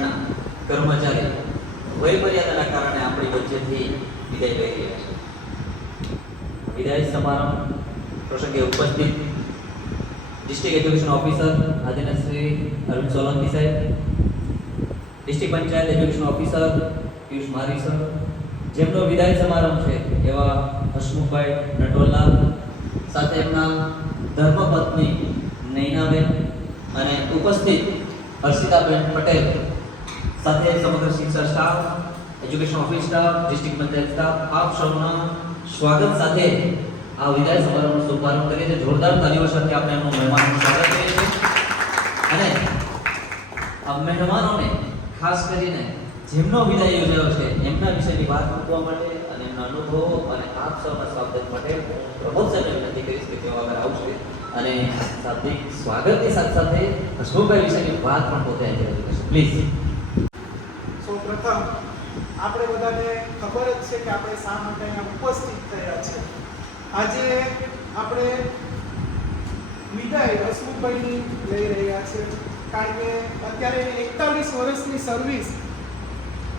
સંસ્થાનના કર્મચારી વયમર્યાદાના કારણે આપણી વચ્ચેથી વિદાય લઈ રહ્યા છે. વિદાય સમારંભ પ્રસંગે ઉપસ્થિત district education officer Adinath Shri Arvind Solanki સાહેબ, district panchayat education officer Piyush Mari sir, જેમનો વિદાય સમારંભ છે એવા હસમુખભાઈ નટવરલાલ, સાથે એમના ધર્મપત્ની નૈનાબેન અને ઉપસ્થિત હર્ષિતાબેન પટેલ, સાથે સમગ્ર શિક્ષણ staff, education office staff, district panchayat staff, આપ સૌના સ્વાગત સાથે આ વિદાય સમારંભનો શુભારંભ કરીએ છીએ. જોરદાર તાલીઓ સાથે આપણે એમનું મહેમાનનું સ્વાગત કરીએ છીએ. અને આ મહેમાનોને ખાસ કરીને જેમનો વિદાય યોજાયો છે એમના વિશેની વાત મૂકવા માટે અને એમના અનુભવો અને આપ સૌના સ્વાગત માટે પ્રમોદ સાહેબને વિનંતી કરીશ કે તેઓ આગળ આવશે અને શાબ્દિક સ્વાગતની સાથે સાથે હસમુખભાઈ વિશેની વાત પણ પોતે અહીં રજૂ કરશે. પ્લીઝ. સૌપ્રથમ આપણે બધાને ખબર જ છે કે આપણે શા માટે અહીંયા ઉપસ્થિત થયા છે. આજે આપણે વિદાય હસમુખભાઈની લઈ રહ્યા છે, કારણ કે અત્યારે 41 વર્ષની સર્વિસ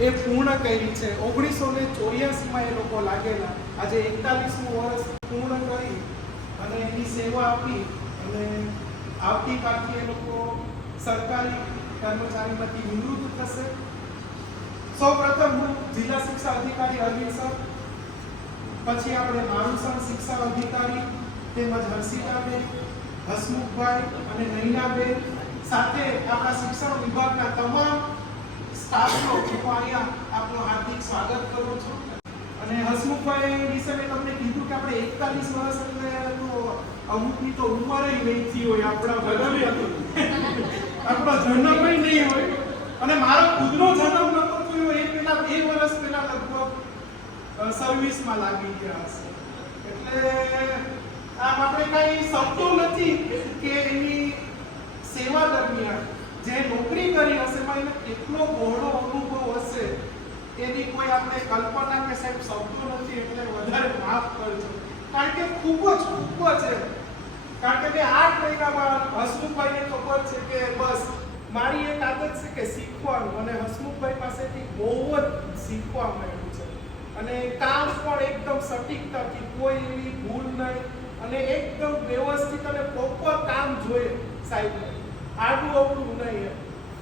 એ પૂર્ણ કરી છે. 1984માં એ લોકો લાગેલા, આજે 41મું વર્ષ પૂર્ણ કરી અને એની સેવા આપી અને આવતીકાલથી એ લોકો સરકારી કર્મચારીમાંથી નિવૃત્ત થશે. સૌપ્રથમ હું જિલ્લા શિક્ષા અધિકારી અરવિંદ સર, પછી આપણે મારુસણ શિક્ષા અધિકારી તેમજ હર્ષિતાબેન, હસમુખભાઈ અને નૈનાબેન, સાથે આપણા શિક્ષણ વિભાગના તમામ સ્ટાફનો હું અહીંયા આપનું હાર્દિક સ્વાગત કરું છું. અને હસમુખભાઈ વિશે મેં તમને કીધું કે આપણે 41 વર્ષ એટલે તો અમુકની તો ઉંમર નહીં થઈ હોય, આપણો જન્મ નહીં હોય. અને મારો ખુદનો જન્મ નતો થયો એ પહેલા 2 વર્ષ પહેલા લગભગ સર્વિસમાં લાગી ગયા હશે. એટલે આમ આપણે કઈ શબ્દો નથી કે એની સેવા દરમિયાન જે નોકરી કરી હશે એમાં એને કેટલો બહોળો અનુભવ હશે એની કોઈ આપણે કલ્પના કે સાહેબ શબ્દો નથી, એટલે વધારે માફ કરજો. કારણ કે ખૂબ જ કારણ કે મેં 8 મહિનામાં હસમુખભાઈને ખબર છે કે બસ મારી એક આદત છે કે શીખવાનું, અને હસમુખભાઈ પાસેથી બહુ જ શીખવા મળ્યું છે. અને કામ પણ એકદમ સટીકતાથી, કોઈ એવી ભૂલ નહીં, અને એકદમ વ્યવસ્થિત અને પ્રોપર કામ જોઈએ સાહેબ, આડું અવળું નહીં,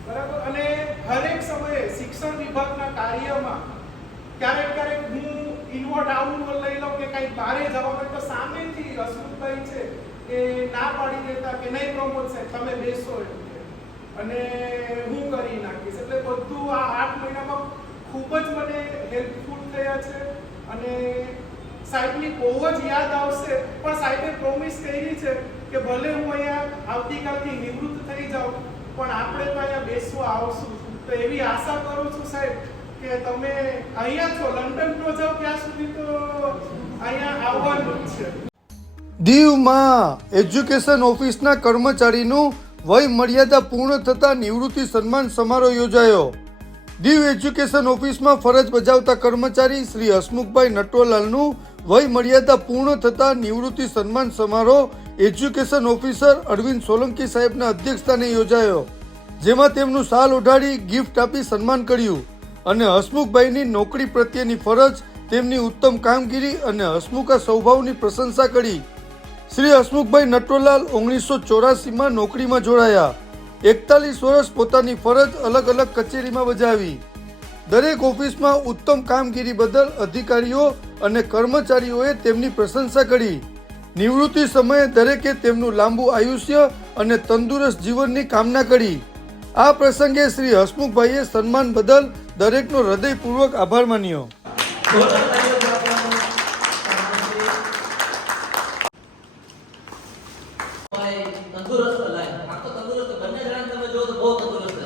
બરાબર. અને હરેક સમયે શિક્ષણ વિભાગના કાર્યમાં ક્યારેક હું ઇન્વોલ્વ આવું લઈ લઉં કે કંઈક બહારે જવા હોય તો સામેથી હસમુખભાઈ છે એ ના પાડી દેતા કે નહીં પ્રમોદ સાહેબ તમે બેસો એમ, અને હું કરી નાખીશ. એટલે બધું આ 8 મહિનામાં ખૂબ જ મને હેલ્પફુલ થયા છે. અને સાહેબની બહુ જ યાદ આવશે, પણ સાહેબે પ્રોમિસ કરી છે કે ભલે હું અહીંયા આવતીકાલથી નિવૃત્ત થઈ જાઉં પણ આપણે તો અહીંયા બેસવા આવશું. તો એવી આશા કરું છું સાહેબ કે તમે અહીંયા છો, લંડન ન જાઓ ત્યાં સુધી તો અહીંયા આવવાનું જ છે. દીવમાં એજ્યુકેશન ઓફિસના કર્મચારીનું વય મર્યાદા પૂર્ણ થતા નિવૃત્તિ સન્માન સમારોહ યોજાયો. દીવ એજ્યુકેશન ઓફિસમાં ફરજ બજાવતા કર્મચારી શ્રી હસમુખભાઈ નટવરલાલનું વય મર્યાદા પૂર્ણ થતા નિવૃત્તિ સન્માન સમારોહ એજ્યુકેશન ઓફિસર અરવિંદ સોલંકી સાહેબના અધ્યક્ષસ્થાને યોજાયો, જેમાં તેમનું શાલ ઓઢાડી ગિફ્ટ આપી સન્માન કર્યું અને હસમુખભાઈની નોકરી પ્રત્યેની ફરજ, તેમની ઉત્તમ કામગીરી અને હસમુખા સ્વભાવની પ્રશંસા કરી. શ્રી હસમુખભાઈ નટવરલાલ 1984માં નોકરીમાં જોડાયા. 41 વર્ષ પોતાની ફરજ અલગ અલગ કચેરીમાં બજાવી. દરેક ઓફિસમાં ઉત્તમ કામગીરી બદલ અધિકારીઓ અને કર્મચારીઓએ તેમની પ્રશંસા કરી. નિવૃત્તિ સમયે દરેકે તેમનું લાંબુ આયુષ્ય અને તંદુરસ્ત જીવનની કામના કરી. આ પ્રસંગે શ્રી હસમુખભાઈએ સન્માન બદલ દરેકનો હૃદયપૂર્વક આભાર માન્યો. તંદુરસ્ત લાય, આ તો તંદુરસ્ત બંને જણા તમે જો તો બહુ તંદુરસ્ત છે.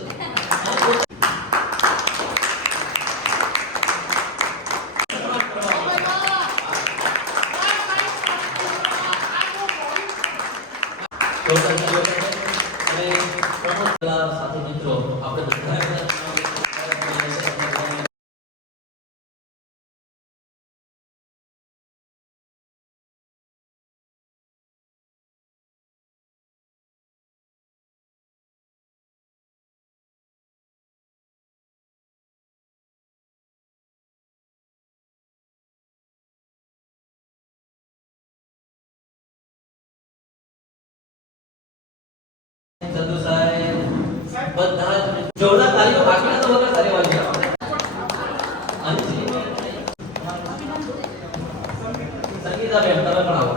સાથે મિત્રો આપણે બધા બધા જ જોરદાર તાળીઓ બાકીના તો વગર તાળી વાગી આપણે. અંજી સંગીતાબેન તમે પણ આવો.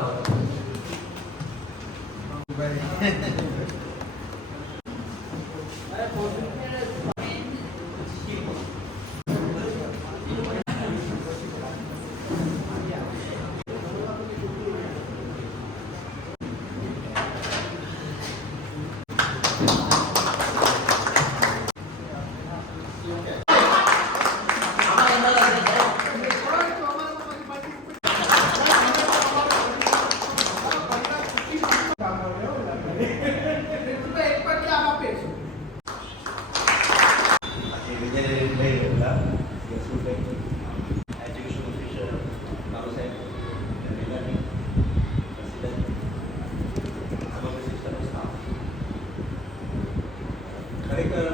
ખરેખર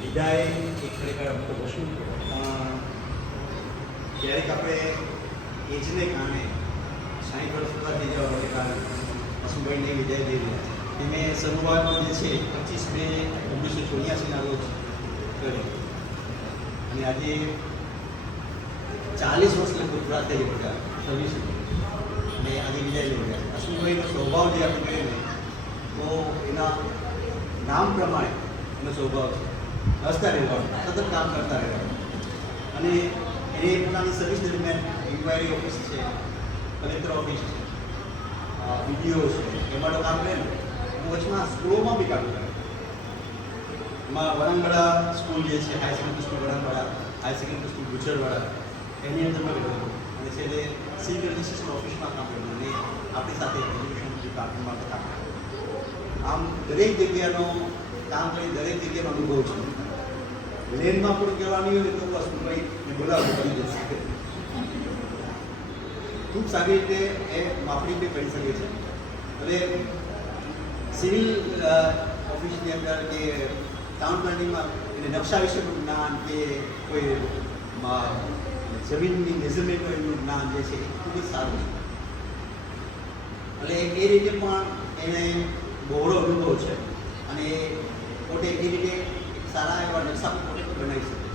વિદાય એક ખરેખર અમુક વસ્તુ ક્યારેક આપણે એજને કારણે 60 વર્ષ પૂરા થઈ જવા માટે કારણે અશુભાઈને વિદાય દઈ રહ્યા છે. મેં શરૂઆત જે છે 25 મે 1984ના રોજ કરી અને આજે 40 વર્ષ લગભગ પૂરા થઈ ગયા સર્વિસ અને આજે વિદાય લઈ રહ્યા છે. અશુભાઈનો સ્વભાવ જે આપણે કહીએ ને તો એના નામ પ્રમાણે એનો સ્વભાવ છે હસતા રહેવાનું, સતત કામ કરતા રહેવાનું અને એને પોતાની સર્વિસ દરમિયાન ઇન્ક્વાયરી ઓફિસ છે, કલેક્ટર ઓફિસ છે, વિડીઓ છે, એમાં તો કામ કરે ને વચમાં સ્કૂલોમાં બી કામ કરે. એમાં વરંગડા સ્કૂલ જે છે high secondary school Varangada, high secondary school Gujarwada એની અંદર મેં કર્યું અને છેલ્લે સિવિલ રજિસ્ટ્રેશન ઓફિસમાં કામ કર્યું અને આપણી સાથે એજ્યુકેશન ડિપાર્ટમેન્ટમાં કામ કર્યું. આમ દરેક જગ્યાનો કામ કરી દરેક જગ્યાનો અનુભવ છે. લેનમાં પણ કહેવાની હોય તો અશુભાઈ બોલાવવું કરી દેશે. ખૂબ સારી રીતે એ માપણી બી કરી શકે છે. હવે સિવિલ ઓફિસની અંદર કે ટાઉન પ્લાનિંગમાં એને નકશા વિશેનું જ્ઞાન કે કોઈ જમીનની મેઝરમેન્ટનું એનું જ્ઞાન જે છે એ ખૂબ જ સારું છે. એટલે એ રીતે પણ એને બહોળો અનુભવ છે અને પોતે એ રીતે સારા એવા નકશા પોતે બનાવી શકે છે.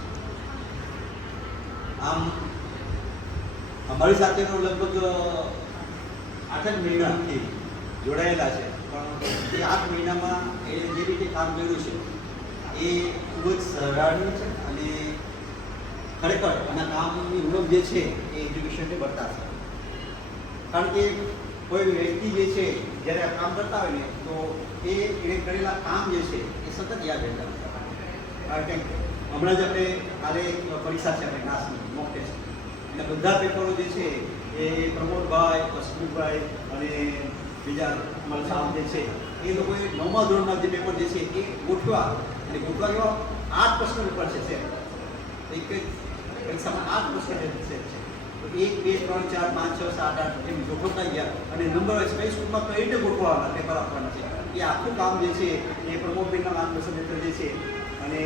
આમ અમારી સાથેનો લગભગ 8 મહિનાથી જોડાયેલા છે પણ એ 8 મહિનામાં એ જે રીતે કામ કર્યું છે એ ખૂબ જ સરાહનીય છે અને ખરેખર આના કામની ઉણપ જે છે એ એજ્યુકેશનને બતાવશે. કારણ કે કોઈ વ્યક્તિ જે છે જ્યારે આ કામ કરતા હોય ને તો એને કરેલા કામ જે છે એ સતત યાદ રહેતા હોય. કારણ કે હમણાં જ આપણે કાલે પરીક્ષા છે આપણે નાસની મોક ટેસ્ટ એટલે બધા પેપરો જે છે એ પ્રમોદભાઈ, હસમુખભાઈ અને બીજા અમારા સાહેબ જે છે એ લોકોએ 9મા ધોરણના જે પેપર જે છે એ ગોઠવા અને ગોઠવા કેવા 8 પ્રશ્ન પેપર છે એક એક પરીક્ષામાં 8 પ્રશ્ન છે. તો 1, 2, 3, 4, 5, 6, 7, 8 એમ ગોઠવતા ગયા અને નંબર વાઇઝ કઈ સ્કૂલમાં કઈ રીતે ગોઠવવાના પેપર આપવાના છે એ આખું કામ જે છે એ પ્રમોદભાઈના માર્ગદર્શન હેઠળ જે છે અને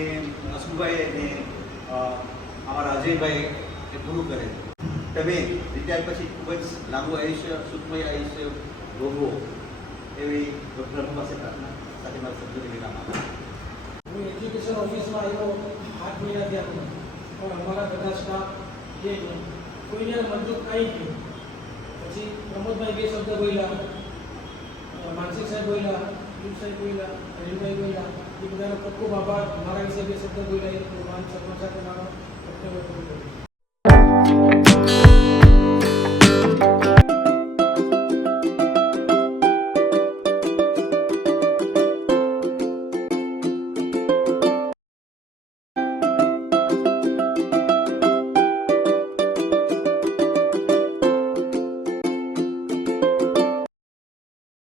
હસમુખભાઈ અને અમારા અજયભાઈ એ પૂરું કરે. તમે રિટાયર પછી ખૂબ જ લાંબુ આયુષ્ય, સુખમય આયુષ્ય ભોગવો એવી ડૉક્ટર પાસે પ્રાર્થના સાથે મારા શબ્દોને વિરામ આપું. હું એજ્યુકેશન ઓફિસમાં આવ્યો 8 મહિના થયા પણ અમારા બધા સ્ટાફ જે કોઈને મનતું કાંઈ ગયું. પછી પ્રમોદભાઈ 2 શબ્દ બોલ્યા, માનસિક સાહેબ બોલ્યા, યુગ સાહેબ બોલ્યા, અનિલભાઈ બોલ્યા, એ બધાનો ખૂબ ખૂબ આભાર. મારા વિશે 2 શબ્દ બોલ્યા એ માન સન્માન સાથે મારો વક્તવ્ય પૂરું કર્યું.